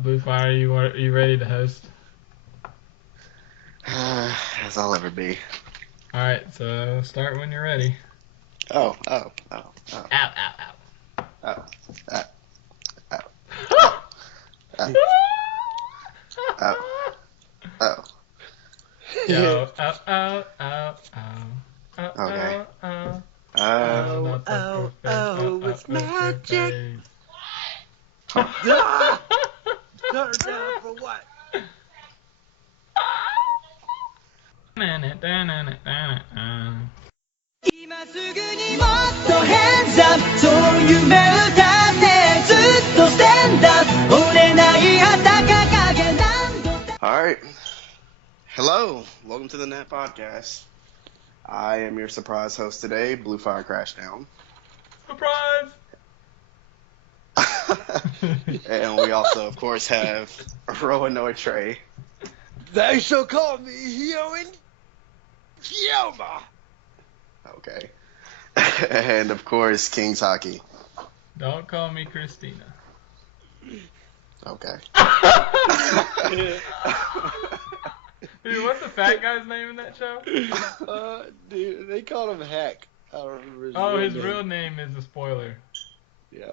Bluefire, you ready to host? As I'll ever be. All right, so start when you're ready. Oh. Ow, ow, ow. Oh. Oh. Oh. Oh. Yo, ow, ow, ow, ow. Okay. Not the it's magic. Oh. Turn down for what? Hands up そう夢歌ってずっと stand up 折れない旗掲げ何度 Alright. Hello. Welcome to the N.A.P podcast. I am your surprise host today, Bluefirecrashdwn. Surprise! And we also, of course, have Roanoa Trey. They shall call me Hioin Kioma. Okay. And, of course, KingsHaki. Don't call me Christina. Okay. Dude, what's the fat guy's name in that show? Dude, they called him Hack. I don't remember His real name is a spoiler. Yeah.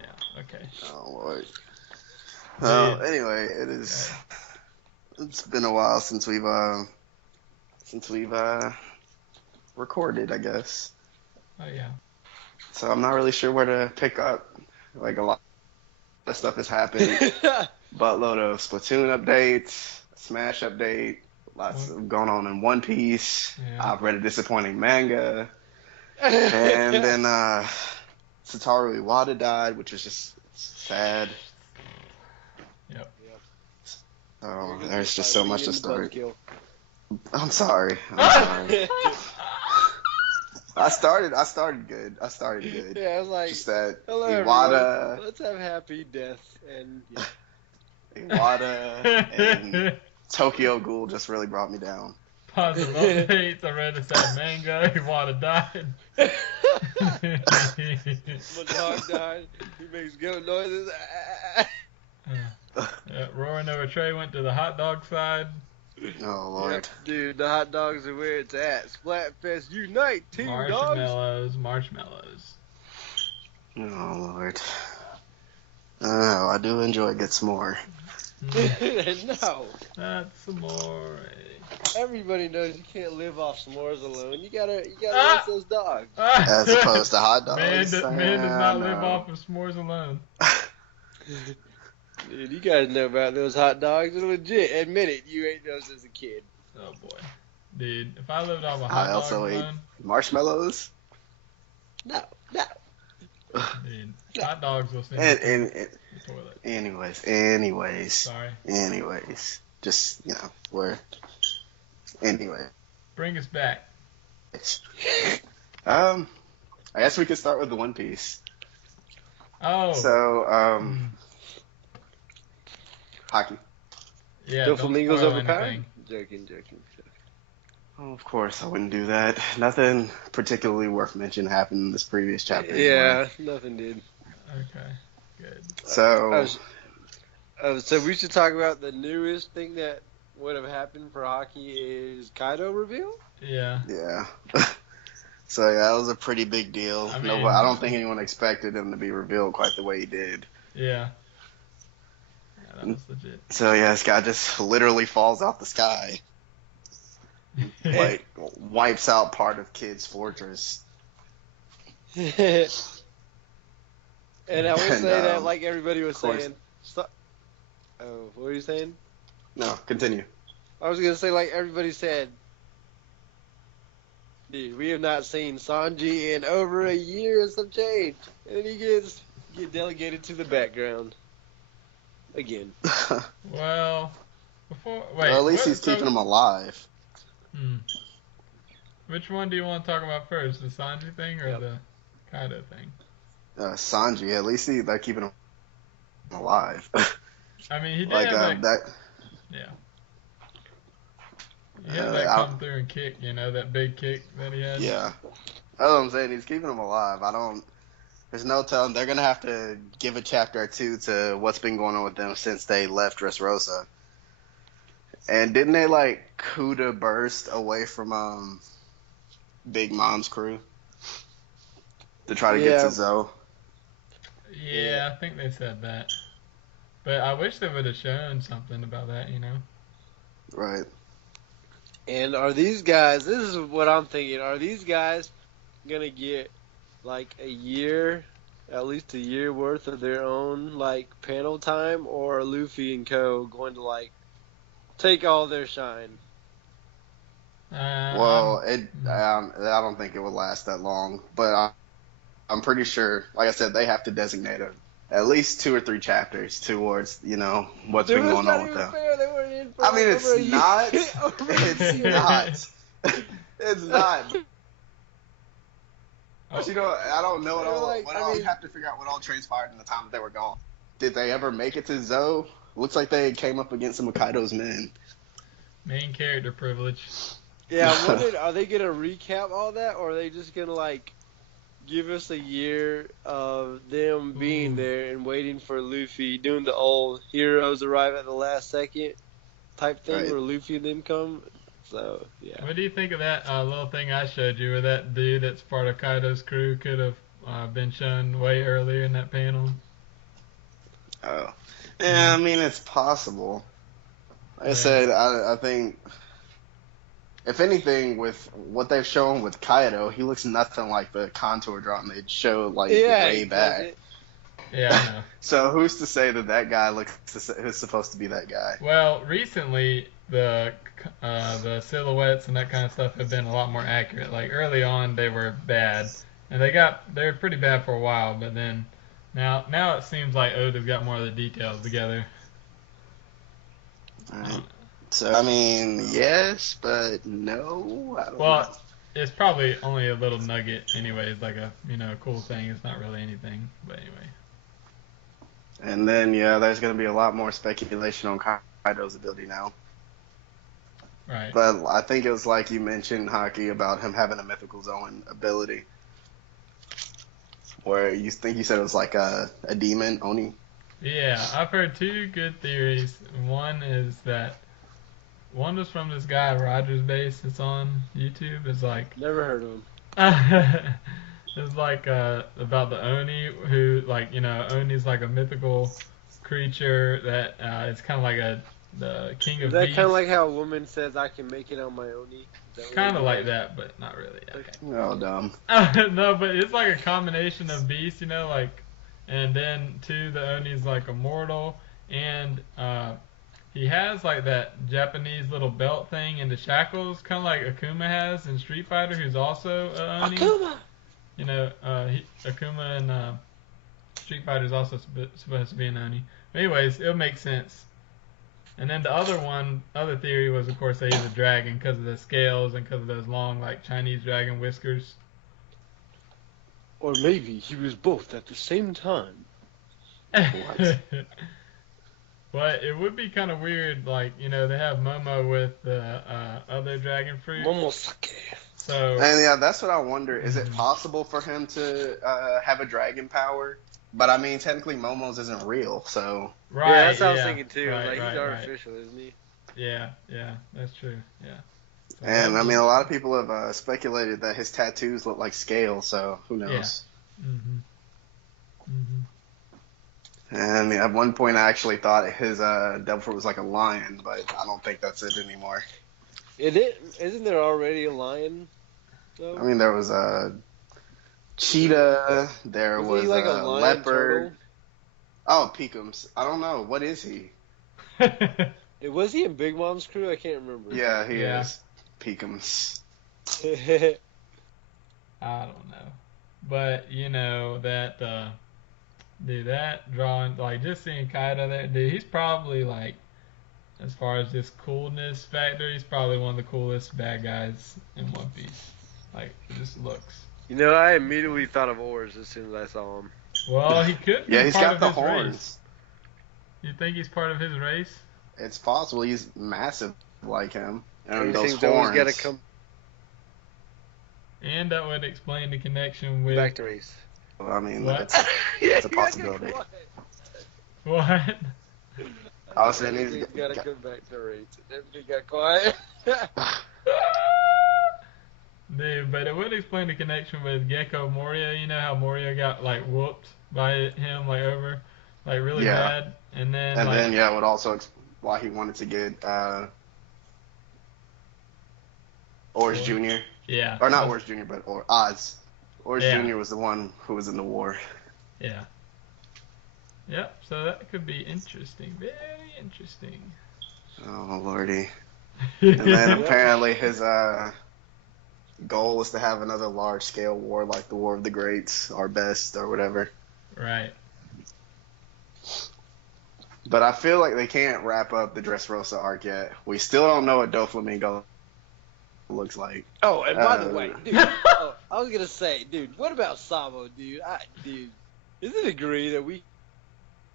Yeah, okay. Oh, Lord. Yeah. Anyway, it's been a while since we've recorded, I guess. Oh, yeah. So I'm not really sure where to pick up. Like, a lot of stuff has happened. Buttload of Splatoon updates, Smash update, lots of going on in One Piece. Yeah. I've read a disappointing manga. And then Satoru Iwata died, which was just stad. Yep. There's just so much to start. Buzzkill. I'm sorry. I started good. Yeah, I was like, Just that hello, Iwata, everyone. Let's have happy death and yeah. Iwata, and Tokyo Ghoul just really brought me down. Positive updates. I read a sad manga. Iwata died. My dog died. He makes goat noises. Roanoa Trey went to the hot dog side. Oh, Lord. Yep, dude, the hot dogs are where it's at. Splatfest Unite, Team Dogs. Marshmallows. Oh, Lord. Oh, I do enjoy good s'more. No. That's some more. Everybody knows you can't live off s'mores alone. You gotta roast those dogs. As opposed to hot dogs. Man does not live off of s'mores alone. Dude, you guys know about those hot dogs. They're legit. Admit it, you ate those as a kid. Oh, boy. Dude, if I lived off of I hot dogs also ate alone... marshmallows. No. Dude, hot dogs will send And the toilet. anyways. Sorry. Anyways. Just, anyway. Bring us back. I guess we could start with the One Piece. Oh. So, hockey. Yeah, No don't flamingos spoil overpowered? anything. Joking. Oh, of course, I wouldn't do that. Nothing particularly worth mentioning happened in this previous chapter. Yeah, Anyway. nothing did. Okay, good. So, So we should talk about the newest thing that would have happened for hockey is Kaido reveal? Yeah. yeah. So, yeah, that was a pretty big deal. I mean- I don't think anyone expected him to be revealed quite the way he did. Yeah. Yeah, that was legit. So, yeah, this guy just literally falls out the sky. Like, wipes out part of Kid's fortress. And I will And, say that, like everybody was of course. saying. Oh, what were you saying? No, continue. I was gonna say, like everybody said, dude, we have not seen Sanji in over a year and some change, and he gets delegated to the background again. Well, before... Wait, Well, at least what- he's keeping him alive. Which one do you want to talk about first? The Sanji thing or the Kaido thing? Sanji, at least they're keeping him alive. I mean, he did Like, have that. Yeah. He had that come through and kick, that big kick that he had. Yeah. That's what I'm saying. He's keeping him alive. I There's no telling. They're gonna have to give a chapter or two to what's been going on with them since they left Dressrosa. And didn't they like Kuda burst away from Big Mom's crew to try to get to Zoe? Yeah, I think they said that. But I wish they would have shown something about that, you know? Right. And are these guys, this is what I'm thinking, are these guys going to get like a year, at least a year worth of their own like panel time, or are Luffy and Co. going to like take all their shine? Well, I don't think it would last that long, but I'm pretty sure, like I said, they have to designate at least 2 or 3 chapters towards, what's been going on with them. Fair. They weren't in for I mean, it's not. It's not. It's not. Oh. But I don't know Like, you have to figure out what all transpired in the time that they were gone. Did they ever make it to Zoe? Looks like they came up against some of Kaido's men. Main character privilege. Yeah, I'm wondering, are they going to recap all that, or are they just going to, like, give us a year of them being there and waiting for Luffy, doing the old heroes arrive at the last second type thing, Right. where Luffy and them come? So, yeah. What do you think of that little thing I showed you where that dude that's part of Kaido's crew could have been shown way earlier in that panel? Oh. Yeah, I mean, it's possible. Like I said, I think, if anything, with what they've shown with Kaido, he looks nothing like the contour drawing they showed way back. Yeah, I know. So who's to say that guy is supposed to be that guy? Well, recently the silhouettes and that kind of stuff have been a lot more accurate. Like early on, they were bad, and they were pretty bad for a while. But then now it seems like Oda's got more of the details together. Right. So I mean, yes, but no. I don't know. Well, it's probably only a little nugget, anyways. Like a cool thing. It's not really anything, but anyway. And then there's going to be a lot more speculation on Kaido's ability now. Right. But I think it was like you mentioned, Haki, about him having a mythical zone ability. Where you said it was like a demon, Oni? Yeah, I've heard 2 good theories. One was from this guy, Rogers Base, that's on YouTube. It's like... Never heard of him. It's like about the Oni, who, like, Oni's like a mythical creature that it's kind of like the king of Is that beasts. kind of like how a woman says, I can make it on my own? Kind of like that, but not really. Okay. Oh, dumb. No, but it's like a combination of beasts, like, and then 2, the Oni's like immortal, and he has like that Japanese little belt thing in the shackles, kind of like Akuma has in Street Fighter, who's also Oni. Akuma! Akuma in Street Fighter is also supposed to be an Oni. But anyways, it'll make sense. And then the other theory was, of course, that he's a dragon because of the scales and because of those long, like, Chinese dragon whiskers. Or maybe he was both at the same time. What? But it would be kind of weird, like, they have Momo with the other dragon fruit. Momosake. So, And that's what I wonder. Is it possible for him to have a dragon power? But I mean, technically, Momo's isn't real, so. right, Yeah, that's what I was thinking too. Right, He's right. artificial, isn't he? Yeah, that's true. Yeah. So And I mean, a lot of people have speculated that his tattoos look like scales, so who knows? Yeah. And at one point, I actually thought his devil fruit was like a lion, but I don't think that's it anymore. Isn't there already a lion? Though? I mean, there was a cheetah, there was he like a a lion leopard. turtle? Oh, Peekums. I don't know. What is he? Was he in Big Mom's crew? I can't remember. Yeah, he Yeah. is. Peekums. I don't know. But, that, dude, that drawing, like, just seeing Kaido there, dude, he's probably, like, as far as this coolness factor, he's probably one of the coolest bad guys in One Piece. Like, he just looks. I immediately thought of Oars as soon as I saw him. Well, he could be Yeah, he's part got of the his horns. race. You think he's part of his race? It's possible. He's massive like him. And Everything's those always got horns. to come And that would explain the connection with back to race. I mean, What? Yeah, it's a you gotta get possibility. quiet. What? I was saying Everything's he's gotta come back to rates. Everything got quiet. Dude, but it would explain the connection with Gecko Moria. You know how Moria got like whooped by him like over, like really Yeah. bad, and then And like then, yeah, it would also why he wanted to get Orange Jr. yeah, Or not Orange Jr., but Oz. Orange Yeah. Jr. was the one who was in the war. yeah, yep. So that could be interesting, very interesting. Oh, lordy. And then apparently his goal was to have another large-scale war like the War of the Greats, or Best, or whatever. Right. But I feel like they can't wrap up the Dressrosa arc yet. We still don't know what Doflamingo looks like. Oh, and by the way, dude, I was gonna say, dude, what about Sabo, dude? Dude, is it agree that we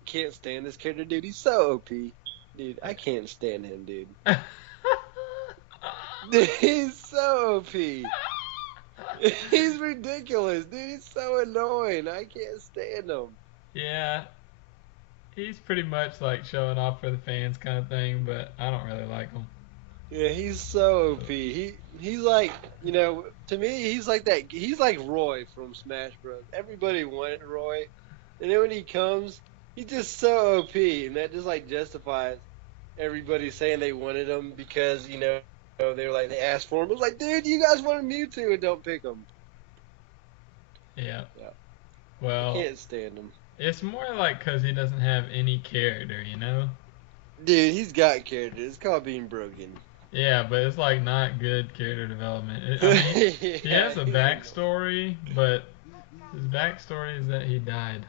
can't stand this character, dude? He's so OP, dude. I can't stand him, dude. Dude, he's so OP. He's ridiculous, dude. He's so annoying. I can't stand him. Yeah, he's pretty much like showing off for the fans kind of thing, but I don't really like him. Yeah, he's so OP. He's like, you know, to me, he's like that. He's like Roy from Smash Bros. Everybody wanted Roy, and then when he comes, he's just so OP, and that just like justifies everybody saying they wanted him because you know they were like they asked for him. It was like, dude, you guys wanted Mewtwo and don't pick him. Yeah. Yeah. Well, Can't stand him. it's more like because he doesn't have any character, you know? Dude, he's got character. It's called being broken. Yeah, but it's like not good character development. I mean, he has a backstory, but his backstory is that he died.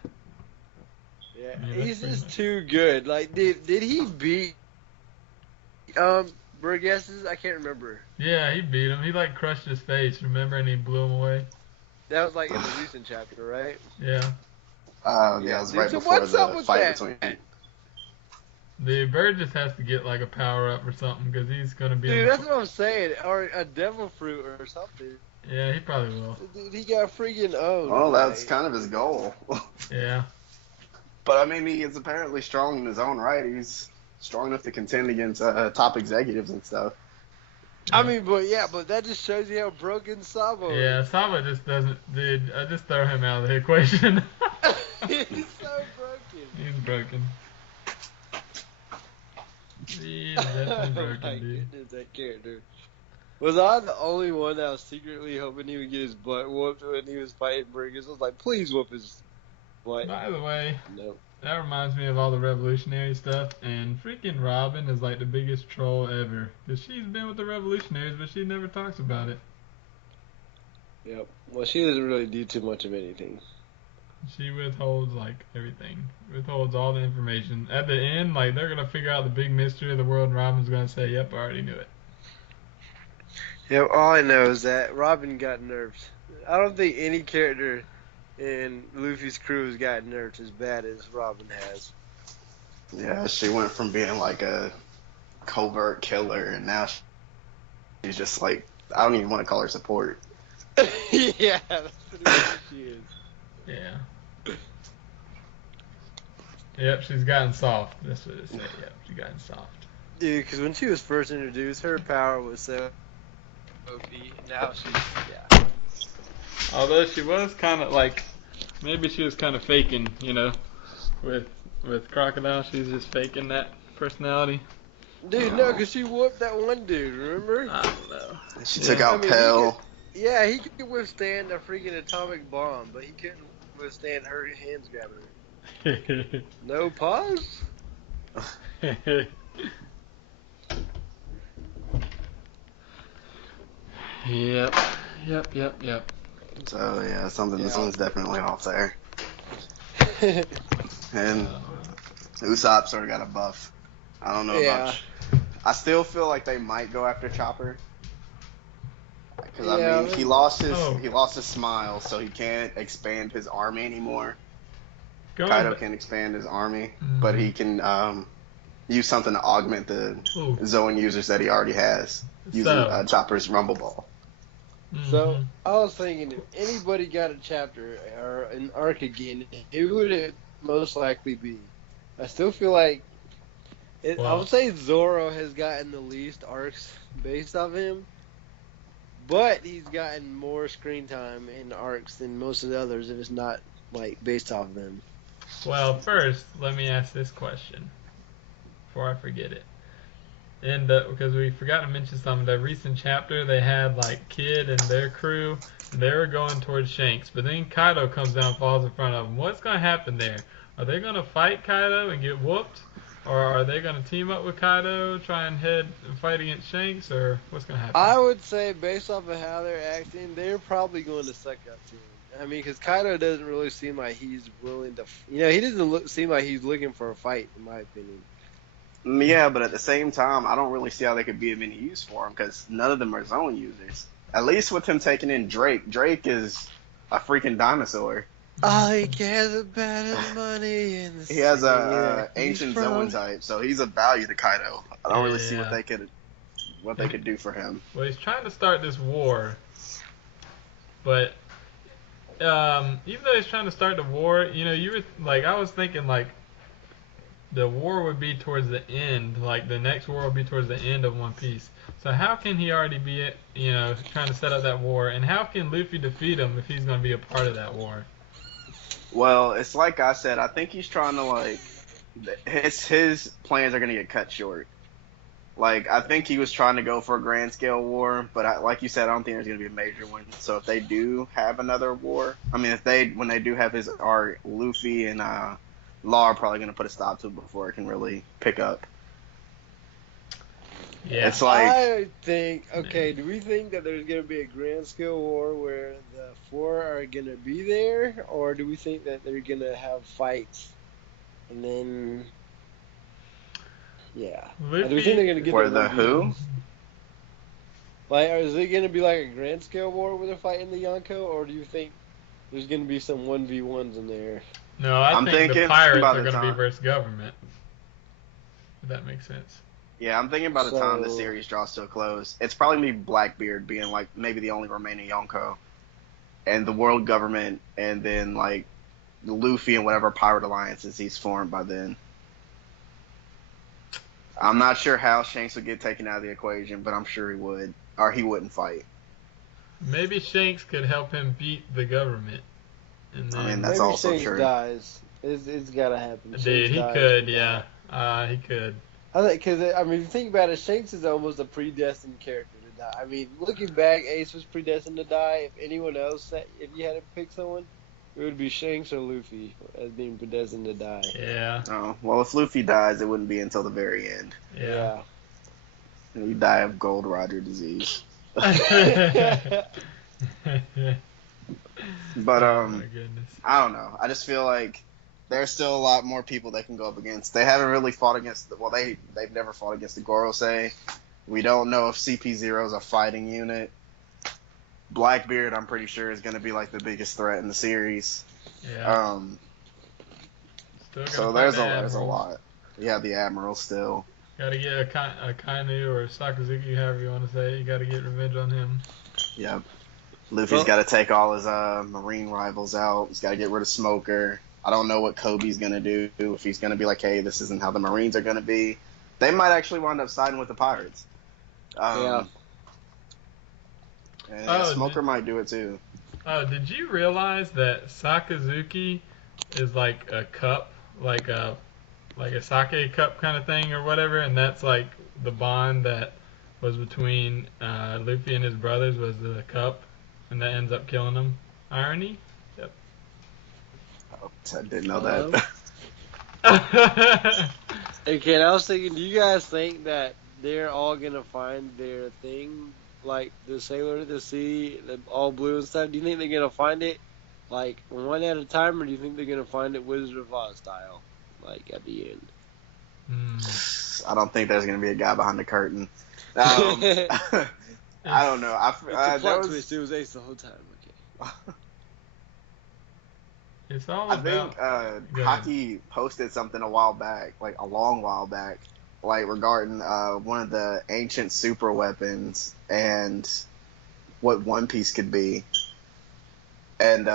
Yeah, I mean, that's he's pretty just much- too good. Like, did he beat Burgesses? I can't remember. Yeah, he beat him. He like crushed his face, remember? And he blew him away. That was like in the recent chapter, right? Yeah. Yeah, it was Dude, right so before what's up the with fight that? between. The bird just has to get like a power up or something because he's gonna be. Dude, that's what I'm saying. Or a devil fruit or something. Yeah, he probably will. Dude, he got freaking owned. Well, that's like- kind of his goal. Yeah. But I mean, he is apparently strong in his own right. He's strong enough to contend against top executives and stuff. I mean, but that just shows you how broken Sabo is. Yeah, Saba just doesn't. Dude, I just throw him out of the equation. He's so broken. He's broken. He's definitely broken, Oh my dude. goodness, that character. Was I the only one that was secretly hoping he would get his butt whooped when he was fighting Burgess? I was like, please whoop his butt. By the way, No. that reminds me of all the revolutionary stuff, and freaking Robin is like the biggest troll ever. Because she's been with the revolutionaries, but she never talks about it. Yep. Well, she doesn't really do too much of anything. She withholds like everything. Withholds all the information. At the end, like they're gonna figure out the big mystery of the world, and Robin's gonna say, "Yep, I already knew it." Yep. All I know is that Robin got nerfed. I don't think any character in Luffy's crew has gotten nerfed as bad as Robin has. Yeah, she went from being like a covert killer, and now she's just like, I don't even want to call her support. Yeah, that's pretty much what she is. Yeah. Yep, she's gotten soft. That's what it said. Yep, she's gotten soft. Dude, because when she was first introduced, her power was so OP. Now she's, Although she was kind of like, maybe she was kind of faking, you know, with Crocodile. She's just faking that personality. Dude, no, because she whooped that one dude, remember? I don't know. She Yeah. took out I mean, Pell. Yeah, he could withstand a freaking atomic bomb, but he couldn't withstand her hands grabbing her. No pause? Yep. So yeah, something's definitely off there. And Usopp sort of got a buff. I don't know about. I still feel like they might go after Chopper. Because I mean, he lost his smile, so he can't expand his army anymore. Kaido can expand his army, but he can use something to augment the Zoan users that he already has using Chopper's Rumble Ball. So Mm-hmm. I was thinking, if anybody got a chapter or an arc again, who would it most likely be? I still feel like I would Well, say Zoro has gotten the least arcs based off him, but he's gotten more screen time in arcs than most of the others. If it's not like based off of them. first, let me ask this question before I forget it. And because we forgot to mention something, that recent chapter they had like Kid and their crew, and they were going towards Shanks, but then Kaido comes down, and falls in front of them. What's gonna happen there? Are they gonna fight Kaido and get whooped, or are they gonna team up with Kaido, try and head and fight against Shanks, or what's gonna happen? I would say, based off of how they're acting, they're probably going to suck up to him. I mean, because Kaido doesn't really seem like he's willing to. He doesn't seem like he's looking for a fight, in my opinion. Yeah, but at the same time, I don't really see how they could be of any use for him because none of them are zone users. At least with him taking in Drake, Drake is a freaking dinosaur. All he cares about is money and the He has city a that ancient he's zone from. type, so he's of value to Kaido. I don't really see Yeah. what they could do for him. Well, he's trying to start this war, but even though he's trying to start the war, you were like, I was thinking like the war would be towards the end, like the next war would be towards the end of One Piece. So how can he already be, trying to set up that war, and how can Luffy defeat him if he's going to be a part of that war? Well, it's like I said. I think he's trying to his plans are gonna get cut short. Like I think he was trying to go for a grand scale war, but like you said, I don't think there's gonna be a major one. So if they do have another war, I mean, when they do have his arc, Luffy and Law are probably gonna put a stop to it before it can really pick up. Yeah. It's like I think, okay, do we think that there's going to be a grand scale war where the four are going to be there? Or do we think that they're going to have fights? And then, yeah. Luffy, Do we think they're going to get for the the who? Like, is it going to be like a grand scale war where they're fighting the Yonko? Or do you think there's going to be some 1v1s in there? No, I'm think the thinking pirates by are the going to be time- versus government. If that makes sense. Yeah, I'm thinking by the time the So- series draws to a close, it's probably gonna be Blackbeard being like maybe the only remaining Yonko, and the world government, and then like Luffy and whatever pirate alliances he's formed by then. I'm not sure how Shanks would get taken out of the equation, but I'm sure he would, or he wouldn't fight. Maybe Shanks could help him beat the government. And then, I mean, that's Maybe also Shanks true. dies. It's got to happen. dude, Shanks he dies could, from yeah. that. He could. I think because if you think about it, Shanks is almost a predestined character to die. I mean, looking back, Ace was predestined to die. If anyone else, if you had to pick someone, it would be Shanks or Luffy as being predestined to die. Yeah. Oh, well, if Luffy dies, it wouldn't be until the very end. Yeah. He'd die of Gold Roger disease. But Oh my goodness. I don't know. I just feel like there's still a lot more people they can go up against. They haven't really fought against they've never fought against the Gorosei. We don't know if CP0 is a fighting unit. Blackbeard, I'm pretty sure, is going to be like the biggest threat in the series. Yeah. Still gotta So fight there's the a Admiral. lot. Yeah, the Admiral still. Gotta get a Kainu or Sakazuki, however you want to say it. You gotta get revenge on him. Yep. Luffy's got to take all his marine rivals out. He's got to get rid of Smoker. I don't know what Kobe's going to do. If he's going to be like, hey, this isn't how the Marines are going to be. They might actually wind up siding with the Pirates. Yeah. And Smoker might do it too. Oh, did you realize that Sakazuki is like a cup, like a sake cup kind of thing or whatever, and that's like the bond that was between Luffy and his brothers was the cup, and that ends up killing them. Irony? Yep. I didn't know that. Okay, and I was thinking, do you guys think that they're all gonna find their thing, like the Sailor to the Sea, the all blue and stuff? Do you think they're gonna find it like one at a time, or do you think they're gonna find it Wizard of Oz style, like at the end? I don't think there's going to be a guy behind the curtain. I don't know. It's a plot twist. It was Ace the whole time. Okay. It's all I about. think Haki posted something a while back, like a long while back, like regarding one of the ancient super weapons, and what One Piece could be. And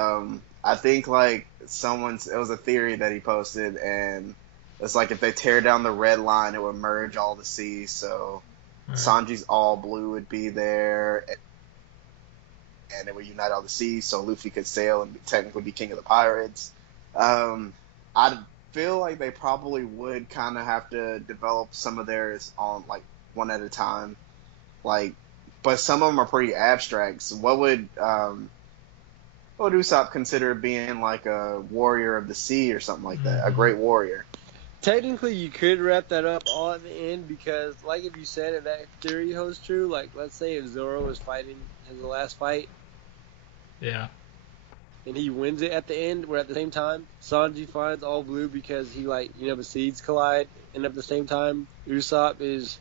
I think like it was a theory that he posted, and it's like if they tear down the red line, it would merge all the seas. So Right. Sanji's all blue would be there, and it would unite all the seas. So Luffy could sail and technically be king of the pirates. I feel like they probably would kind of have to develop some of theirs on like one at a time, like. But some of them are pretty abstract. So what would Usopp consider being like a warrior of the sea or something like that? A great warrior. Technically, you could wrap that up all at the end because, like if you said if that theory holds true, like let's say if Zoro was fighting in the last fight Yeah. and he wins it at the end, where at the same time Sanji finds all blue because he the seeds collide, and at the same time Usopp is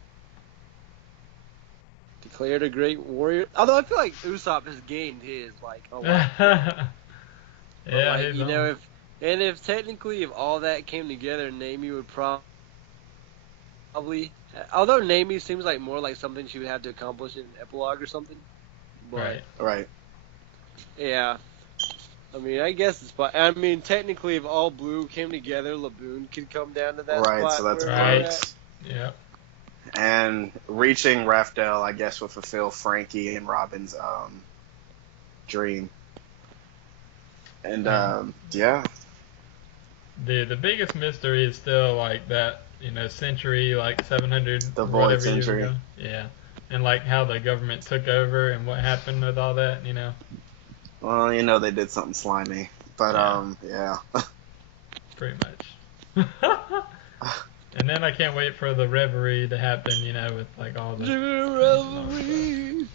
declared a great warrior. Although I feel like Usopp has gained his a lot. Yeah, But, if technically if all that came together, Nami would probably. Although Nami seems like more like something she would have to accomplish in an epilogue or something. But, Right. Yeah. I mean, I guess it's fine. I mean, technically, if all blue came together, Laboon could come down to that Right, spot. so that's where right. we're at. Yep. And reaching Raftel, I guess, would fulfill Frankie and Robin's dream. And yeah. The biggest mystery is still like that, century, like 700 The or Void whatever years Century. ago. Yeah. And like how the government took over and what happened with all that, Well, they did something slimy. But yeah. Pretty much. And then I can't wait for the reverie to happen, with like all the Reverie.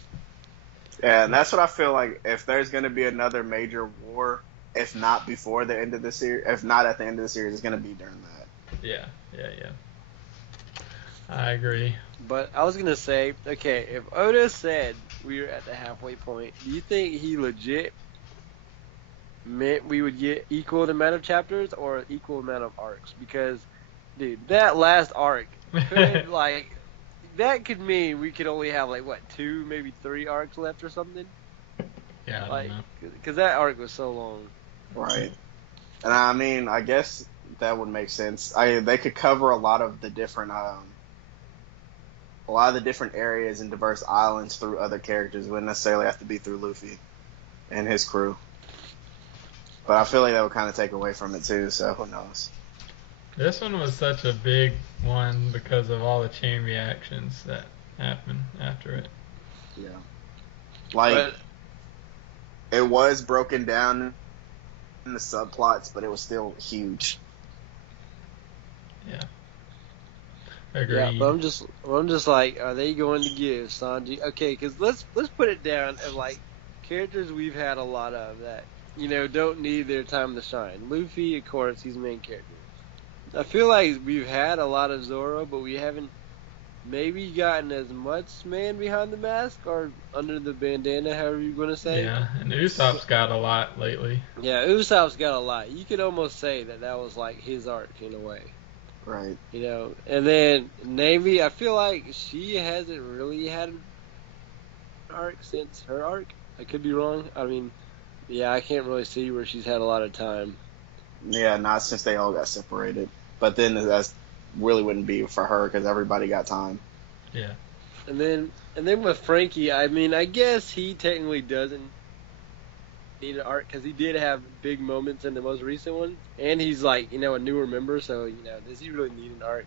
Yeah, and that's what I feel like. If there's going to be another major war, if not before the end of the series, if not at the end of the series, it's going to be during that. Yeah. I agree. But I was gonna say, okay, if Oda said we were at the halfway point, do you think he legit meant we would get equal amount of chapters or equal amount of arcs? Because, dude, that last arc could that could mean we could only have 2, maybe 3 arcs left or something. Yeah, I don't know. Because that arc was so long. Right. And I mean, I guess that would make sense. They could cover a lot of the different areas and diverse islands through other characters. It wouldn't necessarily have to be through Luffy and his crew. But I feel like that would kind of take away from it too, so who knows. This one was such a big one because of all the chain reactions that happened after it. Yeah. It was broken down in the subplots, but it was still huge. Yeah. Agreed. Yeah, but I'm just like, are they going to give Sanji? Okay, because let's put it down as characters we've had a lot of that don't need their time to shine. Luffy, of course, he's the main character. I feel like we've had a lot of Zoro, but we haven't maybe gotten as much man behind the mask or under the bandana, however you're going to say. Yeah, and Usopp's got a lot lately. Yeah, Usopp's got a lot. You could almost say that was his arc in a way. Right. And then Navy, I feel like she hasn't really had an arc since her arc. I could be wrong. I mean, yeah, I can't really see where she's had a lot of time. Yeah, not since they all got separated. But then that really wouldn't be for her because everybody got time. Yeah. And then with Frankie, I mean, I guess he technically doesn't need an arc because he did have big moments in the most recent one, and he's a newer member, so does he really need an arc?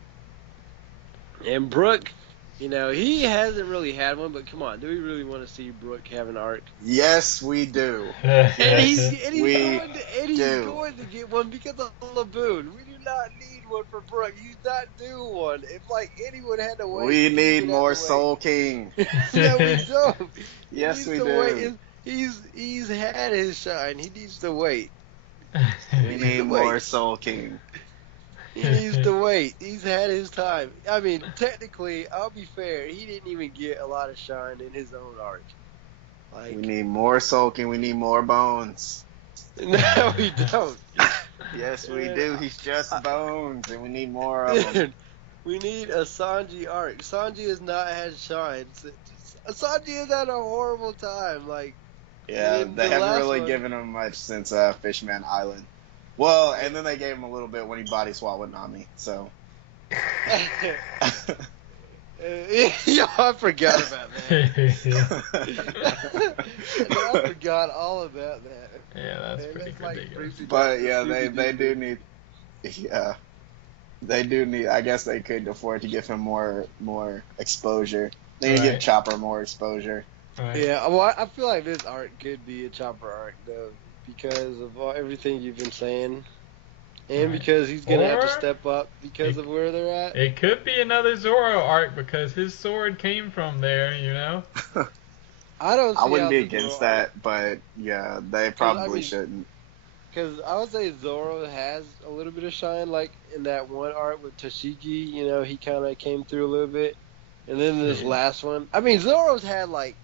And Brook, he hasn't really had one, but come on, do we really want to see Brook have an arc? Yes, we do. And he's We going to get one because of Laboon. We do not need one for Brook. He's not due one. If anyone had to wait, We need more Soul King. No, we don't. Yes, we to do. wait. He's had his shine. He needs to wait. We need more Soul King. He needs to wait. He's had his time. I mean, technically, I'll be fair. He didn't even get a lot of shine in his own arc. We need more Soul King. We need more Bones. No, we don't. Yes, we do. He's just Bones, and we need more of them. We need a Sanji arc. Sanji has not had shine. Sanji has had a horrible time. Like, and Yeah, in they the haven't last really one, given him much since Fishman Island. Well, and then they gave him a little bit when he body swapped with Nami. So. Yo, I forgot about that. I forgot all about that. Yeah, that's Man, pretty like ridiculous. brings me back But to yeah, Scooby-Doo they do movie. need. Yeah, they do need. I guess they could afford to give him more exposure. They need to give Right. Chopper more exposure. Right. Yeah, well, I feel like this arc could be a Chopper arc though, because of everything you've been saying, and Right. because he's gonna have to Or step up because of where they're at. it could be another Zoro arc because his sword came from there, you know? I don't I see wouldn't how be the against Zoro arc, that, but yeah, they 'cause, probably shouldn't. Because I would say Zoro has a little bit of shine, like in that one arc with Tashigi. You know, he kind of came through a little bit, and then this Yeah. last one. I mean, Zoro's had like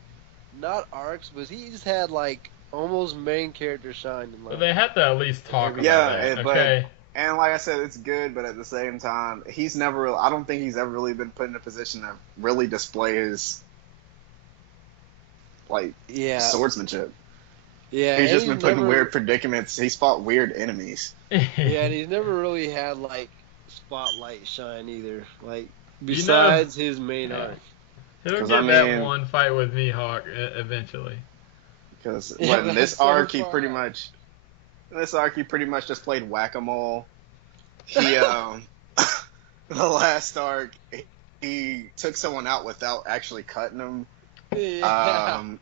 not arcs, but he's had like almost main character shine in But like. they have to at least talk Every- about Yeah, it, but okay? and like I said, it's good, but at the same time, he's never. I don't think he's ever really been put in a position to really display his like Yeah, swordsmanship. yeah, He's and just been put in weird predicaments. He's fought weird enemies. Yeah, and he's never really had like spotlight shine either. Like You know- besides his main Yeah. arc. He'll 'Cause, get I that mean- one fight with Mihawk eventually. Because Yeah, in that's this so arc, he far pretty out. much. In this arc, he pretty much just played whack-a-mole. He the last arc, he took someone out without actually cutting them. Yeah. And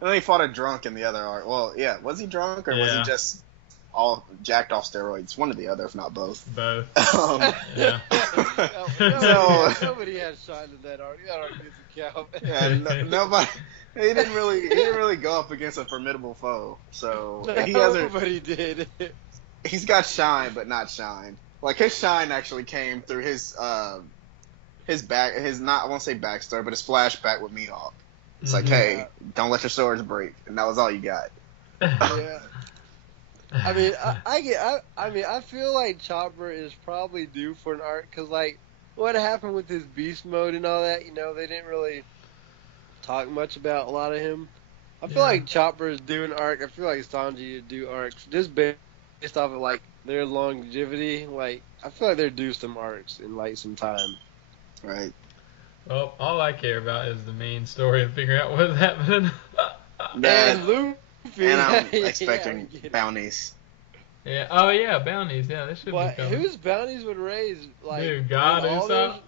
then he fought a drunk in the other arc. Well, yeah, was he drunk or was he Yeah. just all jacked off steroids? One or the other, if not both. Both. Yeah. Nobody has shine in that arc. That arc doesn't count. Yeah, nobody. He didn't really go up against a formidable foe. So he hasn't. Nobody did. He's got shine, but not shine. Like his shine actually came through his not I won't say backstory, but his flashback with Mihawk. It's like, Mhm. hey, don't let your swords break, and that was all you got. Yeah. I mean, I feel like Chopper is probably due for an arc because, like, what happened with his beast mode and all that, you know, they didn't really talk much about a lot of him. I feel Yeah. like Chopper is due an arc. I feel like Sanji is due arcs just based off of like their longevity. Like, I feel like they're due some arcs in like some time. Right. Well, all I care about is the main story and figuring out what's happening. That, And Luffy, and I'm yeah, expecting we get it. bounties. Yeah. Oh yeah, bounties. Yeah, they should But be coming. whose bounties would raise like Dude, God, with all Usopp? those-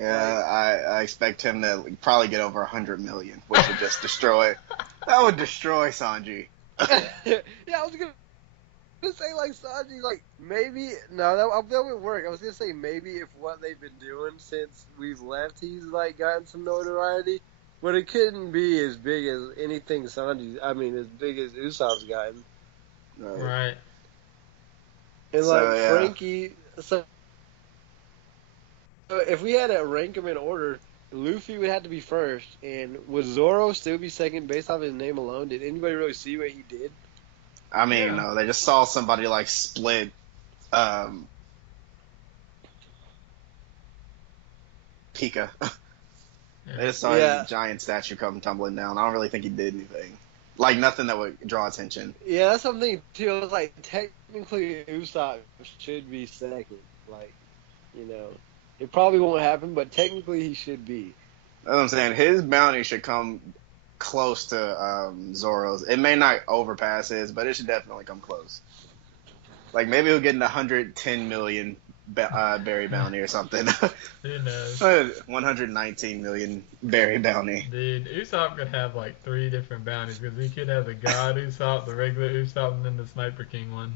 Yeah, I expect him to probably get over 100 million, which would just destroy. That would destroy Sanji. Yeah, I was gonna say like Sanji, like maybe no, that would work. I was gonna say maybe if what they've been doing since we've left, he's like gotten some notoriety, but it couldn't be as big as anything Sanji. I mean, as big as Usopp's gotten. Right. And So, like yeah. Frankie, so if we had to rank them in order, Luffy would have to be first, and would Zoro still be second based off his name alone? Did anybody really see what he did? I mean, Yeah. no, they just saw somebody like split. Pika. They just saw Yeah. his giant statue come tumbling down. I don't really think he did anything. Like nothing that would draw attention. Yeah, that's something too. I was like, technically, Usopp should be second. Like, you know, it probably won't happen, but technically he should be. That's what I'm saying. His bounty should come close to Zoro's. It may not overpass his, but it should definitely come close. Like maybe he'll get an 110 million berry bounty or something. Who knows? 119 million berry bounty. Dude, Usopp could have like 3 different bounties because he could have the God Usopp, the regular Usopp, and then the Sniper King one.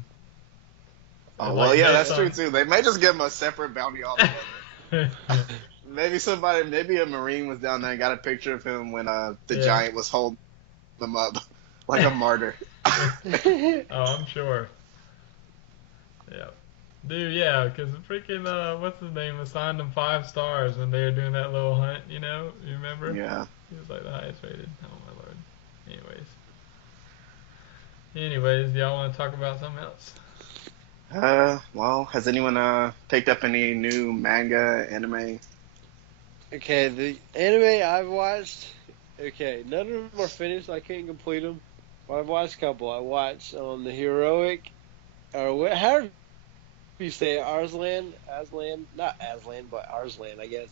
Oh And, well, like, yeah, based that's true too. They may just give him a separate bounty altogether. Maybe a Marine was down there and got a picture of him when the Yeah. giant was holding him up like a martyr. Oh, I'm sure. Yeah. Dude, yeah, because freaking, what's his name, assigned him 5 stars when they were doing that little hunt, you know? You remember? Yeah. He was like the highest rated. Oh, my lord. Anyways, do y'all want to talk about something else? Well, has anyone picked up any new manga, anime? Okay, the anime I've watched. Okay, none of them are finished. I can't complete them. But I've watched a couple. I watched the heroic, or what? However you say it, Arslan, not Aslan, but Arslan, I guess.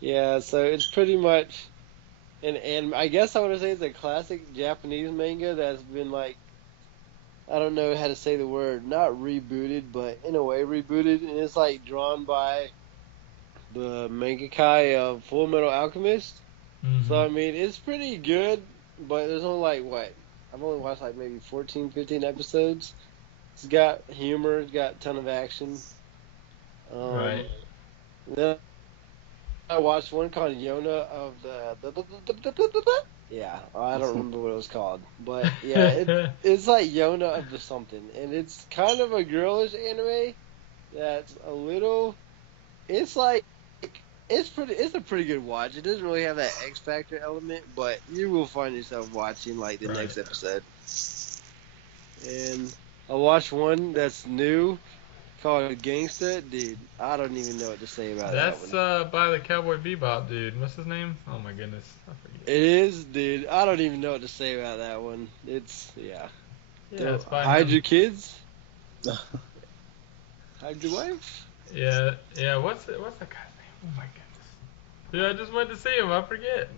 Yeah, so it's pretty much and I guess I would say it's a classic Japanese manga that's been like I don't know how to say the word, not rebooted, but in a way rebooted, and it's like drawn by the mangaka of Full Metal Alchemist. So Mm-hmm. I mean, it's pretty good, but there's only like what I've only watched like maybe 14, 15 episodes. It's got humor, it's got a ton of action. Right. Then I watched one called Yona of yeah, I don't remember what it was called, but yeah, it's like Yona of the something, and it's kind of a girlish anime that's a little. It's like it's a pretty good watch. It doesn't really have that X Factor element, but you will find yourself watching like the Right. next episode. And I watched one that's new called Gangsta. Dude, I don't even know what to say about that That's one. by the Cowboy Bebop dude. What's his name? Oh my goodness, I forget. It is, dude. I don't even know what to say about that one. It's yeah. Yeah, it's by Hide him. your kids. Hide your wife. Yeah, yeah. What's the guy's name? Oh my goodness. Dude, I just went to see him. I forget.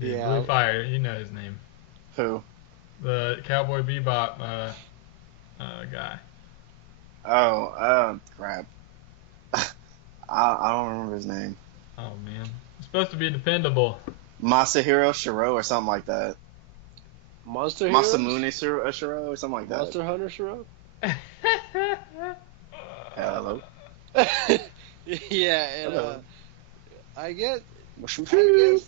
Dude, Yeah. Blue Fire. You know his name. Who? The Cowboy Bebop guy. Oh, crap. I don't remember his name. Oh man, it's supposed to be dependable. Masahiro Shiro or something like that. Monster Heroes? Masamune Shiro or something like that. Monster Hunter Shiro? Hello. Yeah, and Hello. I guess Mushroom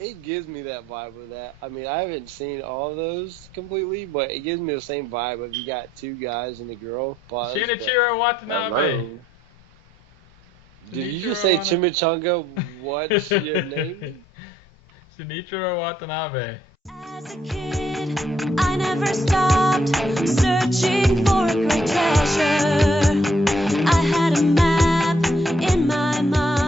it gives me that vibe of that. I mean, I haven't seen all of those completely, but it gives me the same vibe of you got two guys and a girl. Pause, but- Shinichiro Watanabe. Hello. Did you just say Shinichiro Chimichanga? What's your name? Shinichiro Watanabe. As a kid, I never stopped